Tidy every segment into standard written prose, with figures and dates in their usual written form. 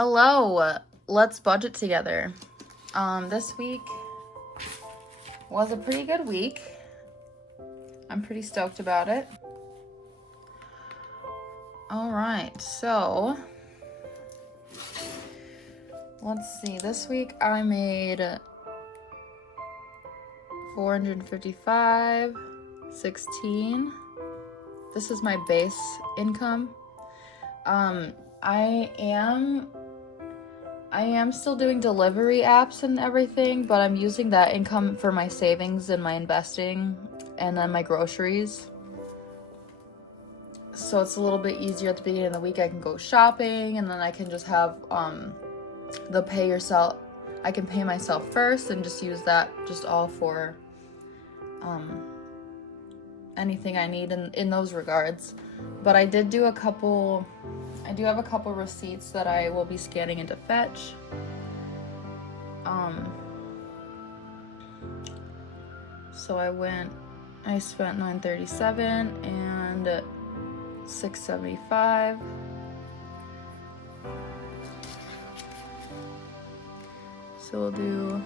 Hello, let's budget together. This week was a pretty good week. I'm pretty stoked about it. All right, so let's see. This week I made $455, $16. This is my base income. I am still doing delivery apps and everything, but I'm using that income for my savings and my investing and then my groceries. So it's a little bit easier at the beginning of the week. I can go shopping and then I can just have the pay yourself. I can pay myself first and just use that just all for anything I need in those regards. But I do have a couple receipts that I will be scanning into Fetch. So I spent $937 and $675. So we'll do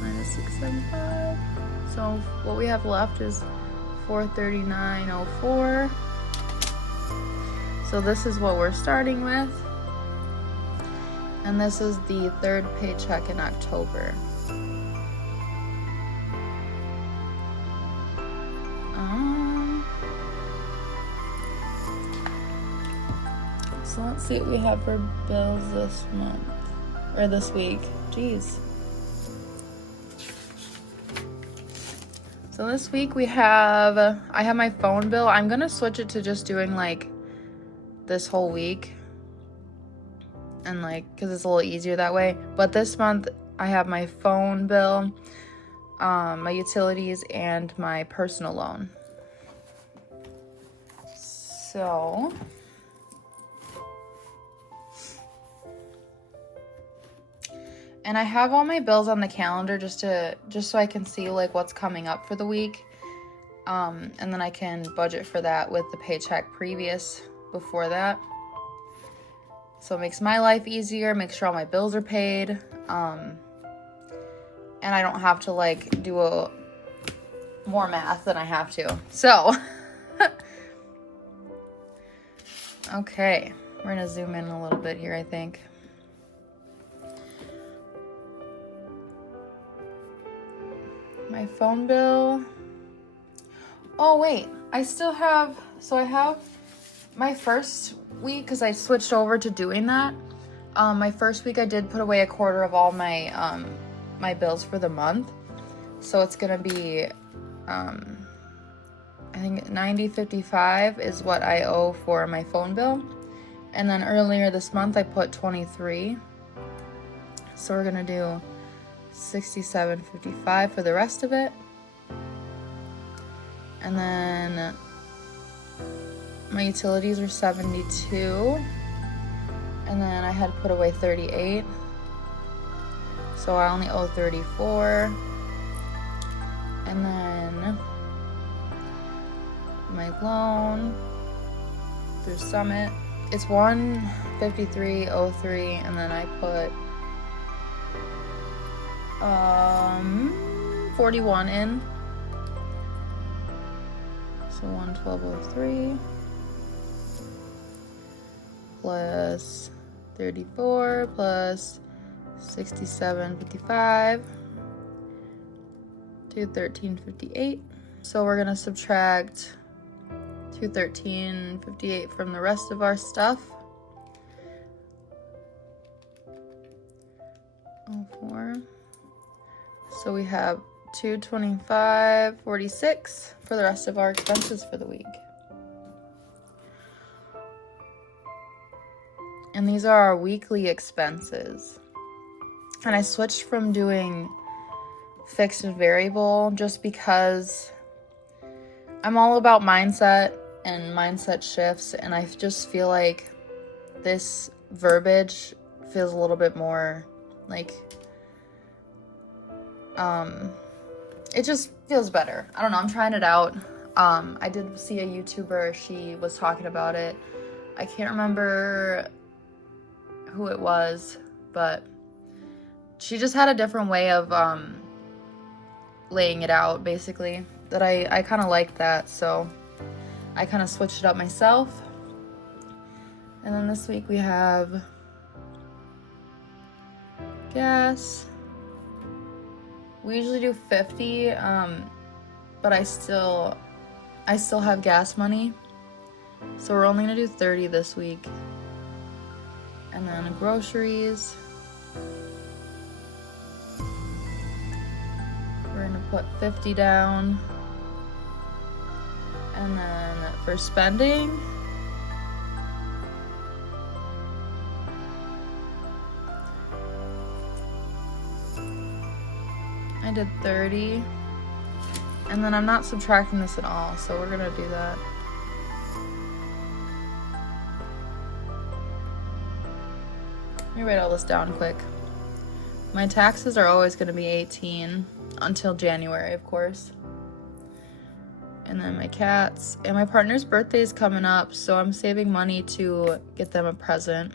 minus $675. So what we have left is $439.04. So this is what we're starting with. And this is the third paycheck in October. So let's see what we have for bills this month, or this week. Jeez. So this week I have my phone bill. I'm gonna switch it to just doing like this whole week. And cause it's a little easier that way. But this month I have my phone bill, my utilities, and my personal loan. So and I have all my bills on the calendar just so I can see what's coming up for the week. And then I can budget for that with the paycheck before that. So it makes my life easier, makes sure all my bills are paid. And I don't have to do more math than I have to. So, okay, we're gonna zoom in a little bit here, I think. My phone bill. Oh wait, I have my first week, because I switched over to doing that. My first week I did put away a quarter of all my my bills for the month. So it's gonna be I think $90.55 is what I owe for my phone bill. And then earlier this month I put $23. So we're gonna do $67.55 for the rest of it. And then my utilities are $72. And then I had put away $38. So I only owe $34. And then my loan through Summit, it's $153.03, and then I put 41 in. So $112.03 plus 34 plus $67.55 to $13.58. So we're gonna subtract $213.58 from the rest of our stuff. 04. So we have $225.46 for the rest of our expenses for the week. And these are our weekly expenses. And I switched from doing fixed and variable just because I'm all about mindset and mindset shifts, and I just feel like this verbiage feels a little bit more it just feels better. I don't know, I'm trying it out. I did see a YouTuber, she was talking about it. I can't remember who it was, but she just had a different way of laying it out, basically, that I kind of liked that, so I kind of switched it up myself. And then this week we have gas. We usually do 50, but I still have gas money, so we're only gonna do 30 this week. And then groceries, we're gonna put 50 down. And then for spending, I did 30. And then I'm not subtracting this at all, so we're gonna do that. Let me write all this down quick. My taxes are always gonna be 18 until January, of course. And then my cats. And my partner's birthday is coming up, so I'm saving money to get them a present.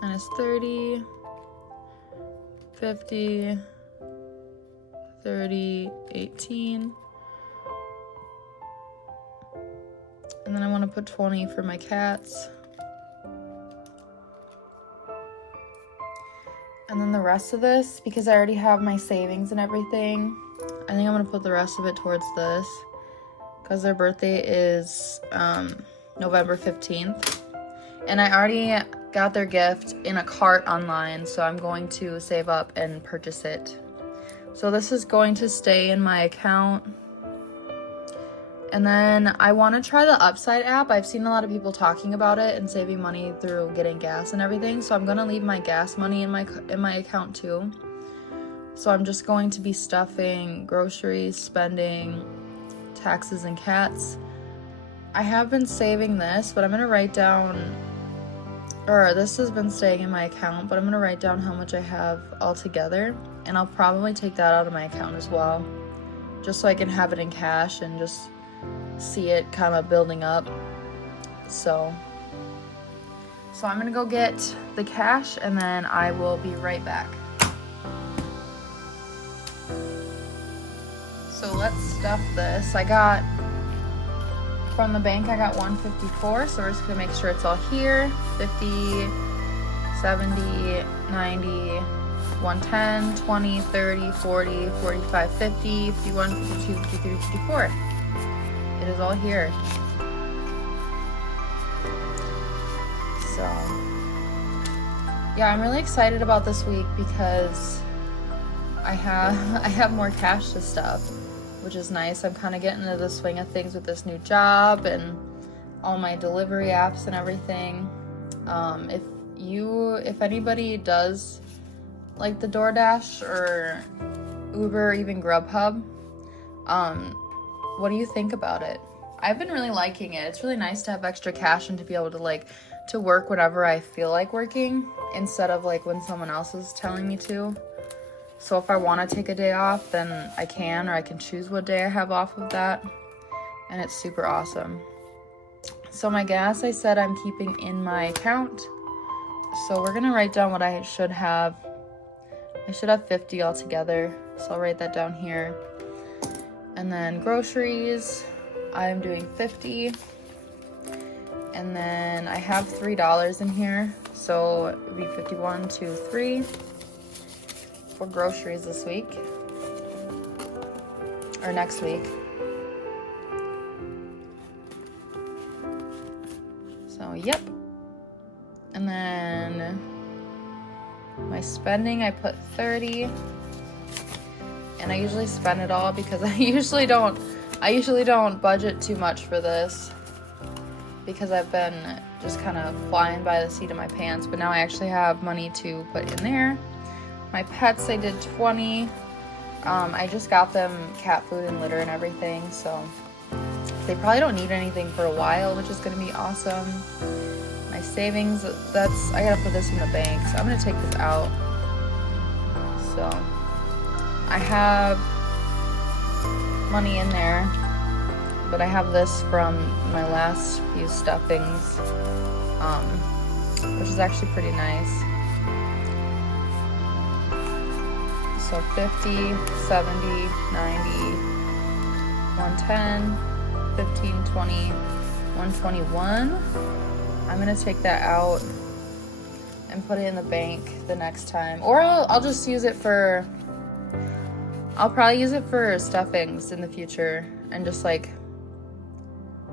Minus 30, 50, 30, 18. And then I want to put 20 for my cats. And then the rest of this, because I already have my savings and everything, I think I'm going to put the rest of it towards this, because their birthday is November 15th. And I already got their gift in a cart online, so I'm going to save up and purchase it. So this is going to stay in my account. And then I want to try the Upside app. I've seen a lot of people talking about it and saving money through getting gas and everything. So I'm going to leave my gas money in my account too. So I'm just going to be stuffing groceries, spending, taxes, and cats. I have been saving this, but I'm going to write down, or this has been staying in my account, but I'm going to write down how much I have altogether. And I'll probably take that out of my account as well, just so I can have it in cash and just see it kind of building up. So I'm gonna go get the cash and then I will be right back. So let's stuff this. I got from the bank, I got 154, so we're just gonna make sure it's all here. 50, 70, 90, 110, 20, 30, 40, 45, 50, 51, 52, 53, 54. It is all here. So yeah, I'm really excited about this week because I have more cash to stuff, which is nice. I'm kind of getting into the swing of things with this new job and all my delivery apps and everything. If anybody does like the DoorDash or Uber or even Grubhub, what do you think about it? I've been really liking it. It's really nice to have extra cash and to be able to work whenever I feel like working instead of like when someone else is telling me to. So if I want to take a day off, then I can, or I can choose what day I have off of that. And it's super awesome. So my gas, I said I'm keeping in my account. So we're going to write down what I should have. I should have 50 altogether. So I'll write that down here. And then groceries, I'm doing 50. And then I have $3 in here. So it would be 51, 2, 3 for groceries this week. Or next week. So, yep. And then my spending, I put 30. And I usually spend it all because I usually don't budget too much for this because I've been just kind of flying by the seat of my pants, but now I actually have money to put in there. My pets, I did 20. I just got them cat food and litter and everything, so they probably don't need anything for a while, which is going to be awesome. My savings, I gotta put this in the bank, so I'm gonna take this out. So I have money in there. But I have this from my last few stuffings, which is actually pretty nice. So 50, 70, 90, 110, 15, 20, 121. I'm gonna take that out and put it in the bank the next time. Or I'll just use it for, I'll probably use it for stuffings in the future, and just like,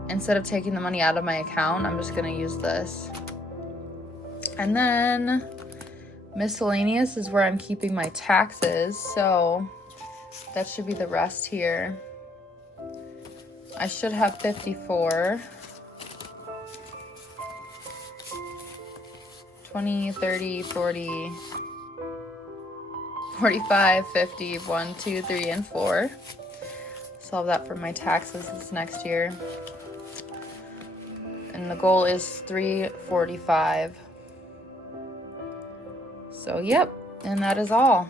instead of taking the money out of my account, I'm just gonna use this. And then miscellaneous is where I'm keeping my taxes, so that should be the rest here. I should have 54. 20, 30, 40, 45, 50, 1, 2, 3, and 4. So I'll have that for my taxes this next year. And the goal is 345. So yep, and that is all.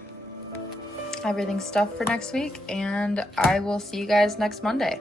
Everything's stuffed for next week, and I will see you guys next Monday.